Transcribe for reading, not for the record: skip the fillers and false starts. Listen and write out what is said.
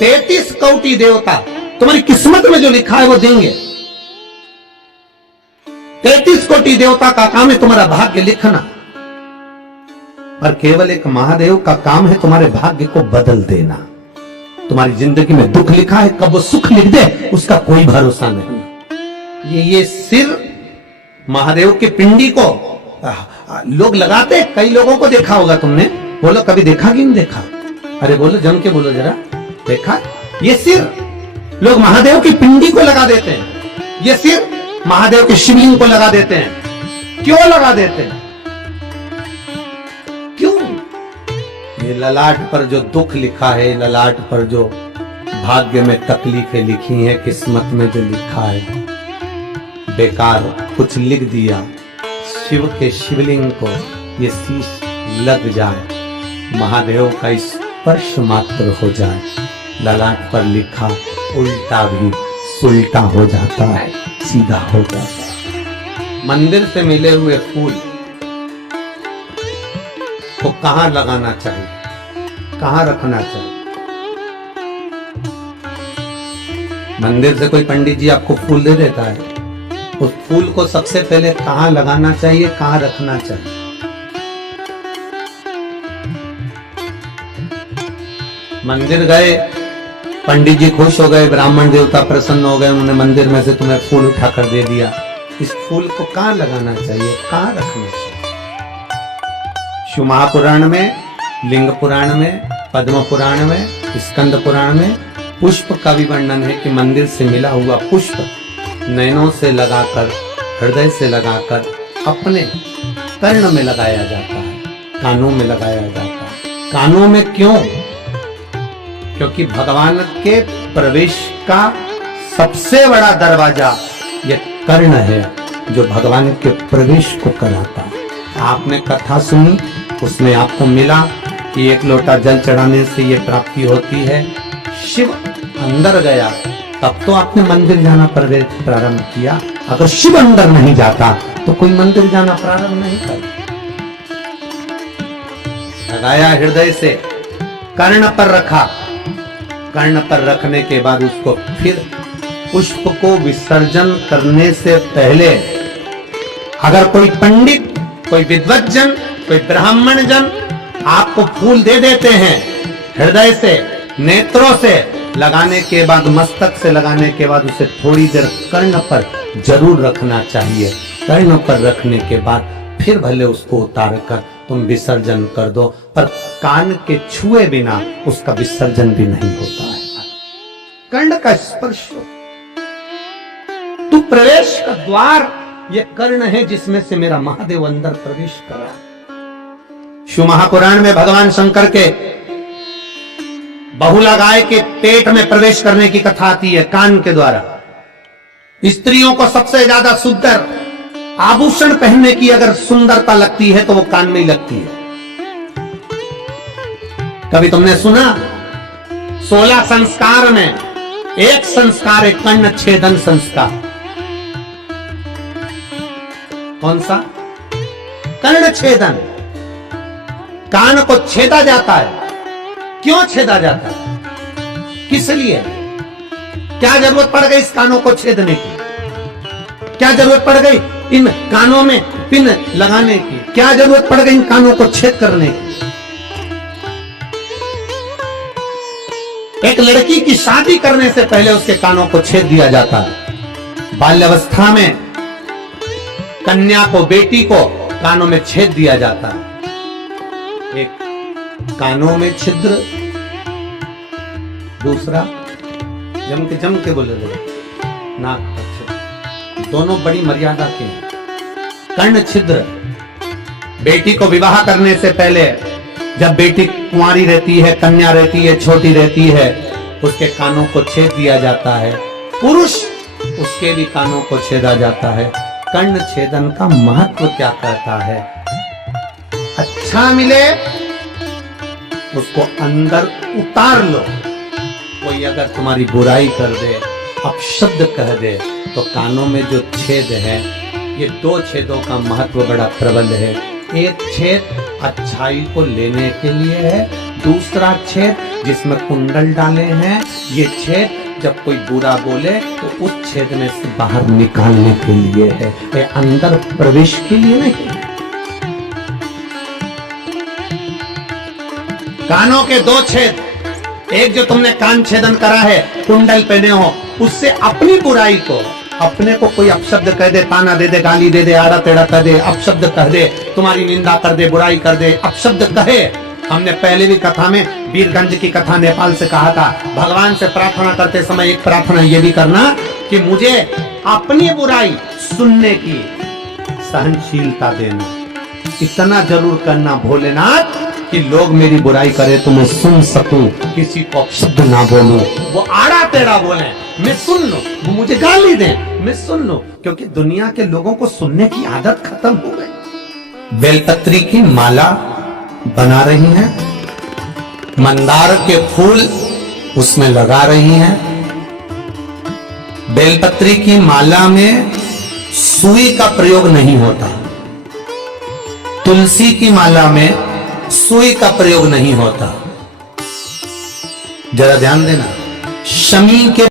33 कोटि देवता तुम्हारी किस्मत में जो लिखा है वो देंगे। 33 कोटि देवता का काम है तुम्हारा भाग्य लिखना, और केवल एक महादेव का काम है तुम्हारे भाग्य को बदल देना। तुम्हारी जिंदगी में दुख लिखा है, कब वो सुख लिख दे उसका कोई भरोसा नहीं। ये सिर महादेव की पिंडी को लोग लगाते, कई लोगों को देखा होगा तुमने। बोलो कभी देखा कि नहीं देखा? अरे बोलो, जम के बोलो जरा, देखा? ये सिर लोग महादेव की पिंडी को लगा देते हैं, ये सिर महादेव के शिवलिंग को लगा देते हैं। क्यों लगा देते हैं? क्यों? ये ललाट पर जो दुख लिखा है, ललाट पर जो भाग्य में तकलीफें लिखी हैं, किस्मत में जो लिखा है, बेकार कुछ लिख दिया, शिव के शिवलिंग को ये शीश लग जाए, महादेव का स्पर्श मात्र हो जाए, ललाट पर लिखा उल्टा भी सुल्टा हो जाता है, सीधा हो जाता है। मंदिर से मिले हुए फूल को कहां लगाना चाहिए, कहां रखना चाहिए? मंदिर से कोई पंडित जी आपको फूल दे देता है, उस फूल को सबसे पहले कहां लगाना चाहिए, कहां रखना चाहिए? मंदिर गए, पंडित जी खुश हो गए, ब्राह्मण देवता प्रसन्न हो गए, उन्होंने मंदिर में से तुम्हें फूल उठाकर दे दिया। इस फूल को कहां लगाना चाहिए, कहां रखना चाहिए? शिव महापुराण में, लिंग पुराण में, पद्म पुराण में, स्कंद पुराण में पुष्प का भी वर्णन है कि मंदिर से मिला हुआ पुष्प नैनों से लगाकर, हृदय से लगाकर अपने कर्ण में लगाया जाता है, कानों में लगाया जाता है। कानों में क्यों? क्योंकि भगवान के प्रवेश का सबसे बड़ा दरवाजा ये कर्ण है, जो भगवान के प्रवेश को कराता है। आपने कथा सुनी, उसमें आपको मिला कि एक लोटा जल चढ़ाने से ये प्राप्ति होती है। शिव अंदर गया तब तो आपने मंदिर जाना प्रारंभ किया। अगर शिव अंदर नहीं जाता तो कोई मंदिर जाना प्रारंभ नहीं करता। लगाया हृदय से, कर्ण पर रखा, कर्ण पर रखने के बाद उसको फिर पुष्प को विसर्जन करने से पहले अगर कोई पंडित, कोई विद्वज्जन, कोई ब्राह्मण जन आपको फूल दे देते हैं, हृदय से, नेत्रों से लगाने के बाद, मस्तक से लगाने के बाद उसे थोड़ी देर कर्ण पर जरूर रखना चाहिए। कर्ण पर रखने के बाद फिर भले उसको उतार कर तुम विसर्जन कर दो, पर कान के छुए बिना उसका विसर्जन भी नहीं होता है। कर्ण का स्पर्श, तू प्रवेश का द्वार ये कर्ण है जिसमें से मेरा महादेव अंदर प्रवेश कर रहा है। शिव महापुराण में भगवान शंकर के बहुला गाय के पेट में प्रवेश करने की कथा आती है, कान के द्वारा। स्त्रियों को सबसे ज्यादा सुंदर आभूषण पहनने की अगर सुंदरता लगती है तो वो कान में ही लगती है। कभी तुमने सुना 16 संस्कार में एक संस्कार है कर्ण छेदन संस्कार। कौन सा? कर्ण छेदन। कान को छेदा जाता है। क्यों छेदा जाता है? किस लिए? क्या जरूरत पड़ गई इस कानों को छेदने की? क्या जरूरत पड़ गई इन कानों में पिन लगाने की? क्या जरूरत पड़ गई इन कानों को छेद करने की? एक लड़की की शादी करने से पहले उसके कानों को छेद दिया जाता है। बाल्यावस्था में कन्या को, बेटी को कानों में छेद दिया जाता है। एक कानों में छिद्र, दूसरा जम के बोले नाक पर छिद्र, दोनों बड़ी मर्यादा के हैं। कर्ण छिद्र, बेटी को विवाह करने से पहले जब बेटी कुंवारी रहती है, कन्या रहती है, छोटी रहती है, उसके कानों को छेद दिया जाता है। पुरुष, उसके भी कानों को छेदा जाता है। कर्ण छेदन का महत्व क्या कहता है? अच्छा मिले उसको अंदर उतार लो। कोई अगर तुम्हारी बुराई कर दे, अपशब्द कह दे, तो कानों में जो छेद है, ये 2 छेदों का महत्व बड़ा प्रबल है। एक छेद अच्छाई को लेने के लिए है, दूसरा छेद जिसमें कुंडल डाले हैं, ये छेद जब कोई बुरा बोले तो उस छेद में से बाहर निकालने के लिए है, ये अंदर प्रवेश के लिए नहीं। कानों के दो छेद, एक जो तुमने कान छेदन करा है, कुंडल पहने हो, उससे अपनी बुराई को, अपने को कोई अपशब्द कह दे, ताना दे दे, गाली दे दे, आड़ा टेढ़ा कह दे, अपशब्द कह दे, तुम्हारी निंदा कर दे, बुराई कर दे, अपशब्द कहे। हमने पहले भी कथा में वीरगंज की कथा नेपाल से कहा था, भगवान से प्रार्थना करते समय एक प्रार्थना ये भी करना कि मुझे अपनी बुराई सुनने की सहनशीलता देना। इतना जरूर करना भोलेनाथ कि लोग मेरी बुराई करे तो मैं सुन सकूं, किसी को अपशब्द ना बोलूं, वो आड़ा टेढ़ा बोले मैं सुन लूं, वो मुझे गाली दें मैं सुन लूं, क्योंकि दुनिया के लोगों को सुनने की आदत खत्म हो गई। बेलपत्री की माला बना रही हैं, मंदार के फूल उसमें लगा रही हैं। बेलपत्री की माला में सुई का प्रयोग नहीं होता, तुलसी की माला में सुई का प्रयोग नहीं होता। जरा ध्यान देना, शमी के